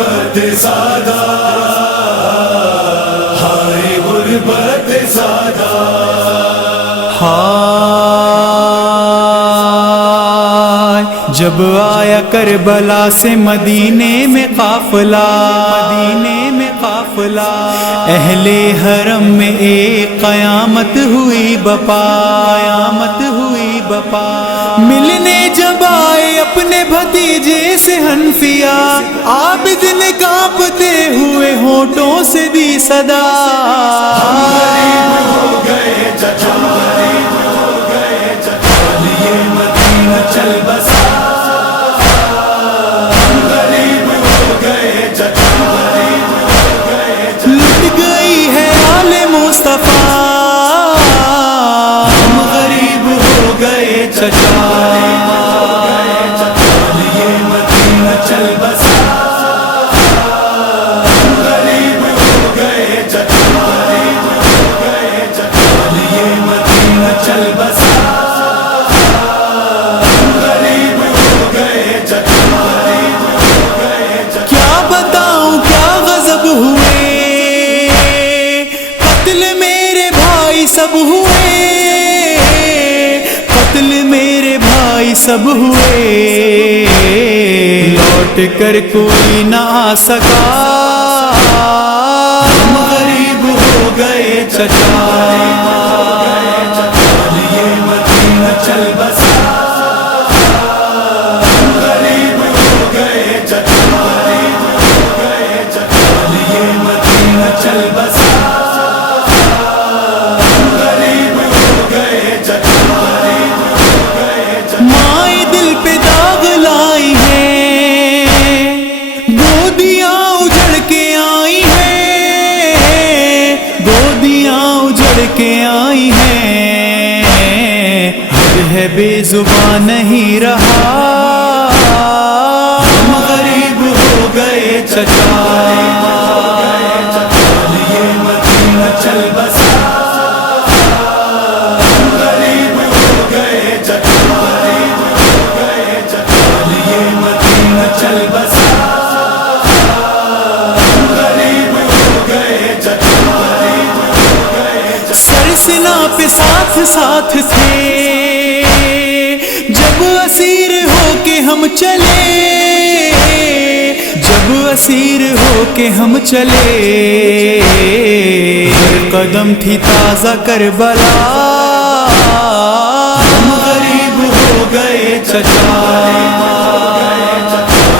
غربت زادہ، ہائے غربت زادہ، ہائے جب آیا کربلا سے مدینے میں قافلہ، مدینے میں قافلہ، اہل حرم میں ایک قیامت ہوئی بپا، قیامت ہوئی بپا، ملنے جب آئے اپنے بھتیجے سے حنفیہ، عابد نے کانپتے ہوئے ہونٹوں سے دی صدا، غریب ہو گئے چچا، غریب ہو گئے چچا، لیے مدینہ چل بسا، غریب ہو گئے چچا، غریب ہو گئے چچا، لٹ گئی ہے آل مصطفیٰ، ہم غریب ہو گئے چچا، لیے مدینہ چل بسا، غریب ہو گئے چچا، غریب ہو گئے چچا، لیے مدینہ چل بسا، غریب ہو گئے چچا، غریب ہو گئے چچا، کیا بتاؤں کیا غضب ہوئے، قتل میرے بھائی سب ہوئے، قتل میرے بھائی سب ہوئے، لوٹ کر کوئی نہ آ سکا، ہم غریب ہو گئے چچا، لیے مدینہ چل بسا، غریب ہو گئے چچا، غریب ہو گئے چچا، لیے مدینہ چل بسا، غریب ہو گئے چچا، غریب ہو گئے چچا، مائیں دل پہ داغ لائی ہیں، گودیاں اجڑ کے آئی ہیں، گودیاں اجڑ کے آئی ہیں، حد ہے بے زبان نہیں رہا، ہم غریب ہو گئے چچا، لیے مدینہ چل بسا، غریب ہو گئے چچا، غریب ہو گئے چچا، لیے مدینہ چل بسا، غریب ہو گئے چچا، غریب ہو گئے چچا، سرسنا پہ ساتھ ساتھ تھے، جب اسیر ہو کے ہم چلے، جب اسیر ہو کے ہم چلے، ہر قدم تھی تازہ کربلا، ہم غریب ہو گئے چچا،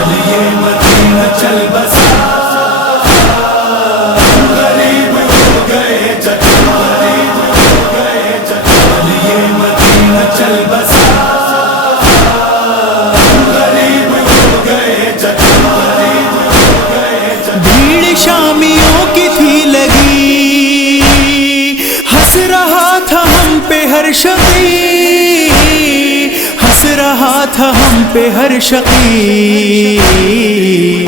لیے مدینہ چل بسا، غریب ہو گئے چچا، غریب ہو گئے چچا، لیے مدینہ چل بسا، غریب ہو گئے چچا، غریب ہو گئے چچا، بھیڑ شامیوں کی تھی لگی، ہنس رہا تھا ہم پہ ہر شقی، ہنس رہا تھا ہم پہ ہر شقی،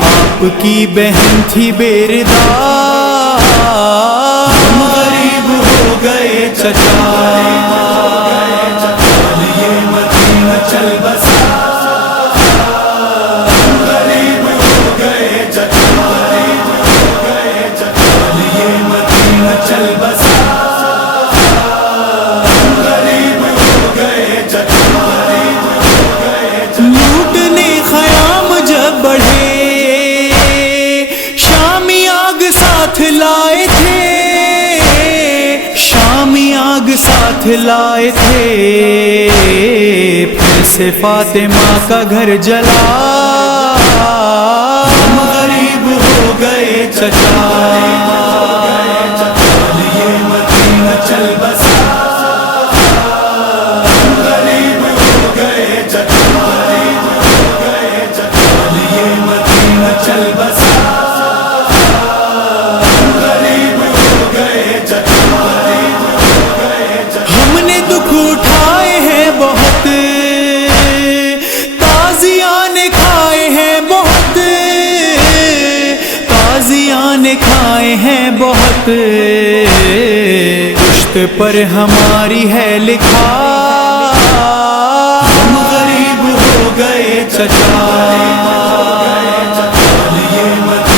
آپ کی بہن تھی بیردا، ہم غریب ہو گئے چچا، لیے مدینہ چل بسا، غریب ہو گئے چچا، غریب ہو گئے چچا، لیے مدینہ چل بسا، غریب ہو گئے چچا، غریب ہو گئے چچا، لوٹنے خیام جب بڑھے، شامی آگ ساتھ لائے تھے، شامی آگ ساتھ لائے تھے، پھر سے فاطمہ کا گھر جلا، ہم غریب ہو گئے چچا، لیے مدینہ چل بسا، غریب ہو گئے چچا، غریب ہو گئے چچا، لیے مدینہ چل بسا، غریب ہو گئے چچا، غریب ہو گئے چچا، ہم نے دکھ اٹھائے ہیں بہت، تازیان کھائے ہیں بہت، تازیان کھائے ہیں بہت، پشت پر ہماری ہے لکھا، ہم غریب ہو گئے چچا، لیے مدینہ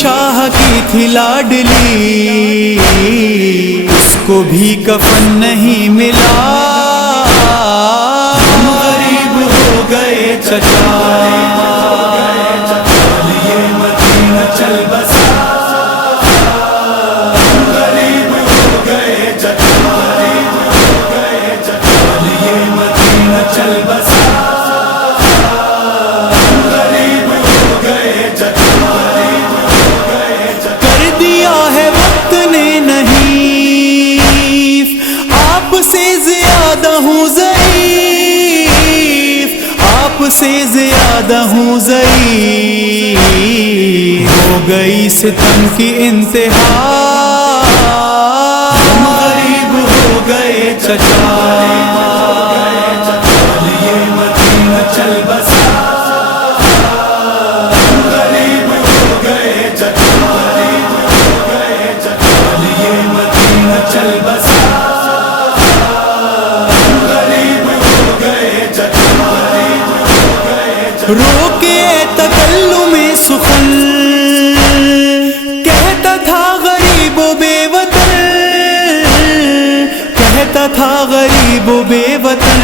شاہ کی تھی لاڈلی، اس کو بھی کفن نہیں ملا، ہم غریب ہو گئے چچا، یہ مدینہ چل بسا، ہم غریب ہو گئے چچا، یہ مدینہ چل بسا، ہم غریب ہو گئے چچا، کر دیا ہے وقت نے نہیں، آپ سے زیادہ ہوں ضعیف، آپ سے زیادہ ہوں ضعیف، ہو گئی ستم کی انتہا، ہم غریب ہو گئے چچا، یہ مدینہ چل بسا، ہم غریب ہو گئے چچا، یہ مدینہ چل بسا، ہم غریب ہو گئے چچا، رو کے تکلم سخن کہتا تھا غریب و بے وطن، کہتا تھا غریب و بے وطن،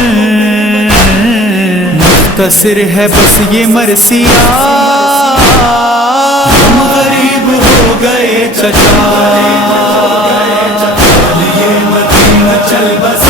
مختصر ہے بس یہ مرثیہ، ہم غریب ہو گئے چچا، یہ مدینہ چل بسا۔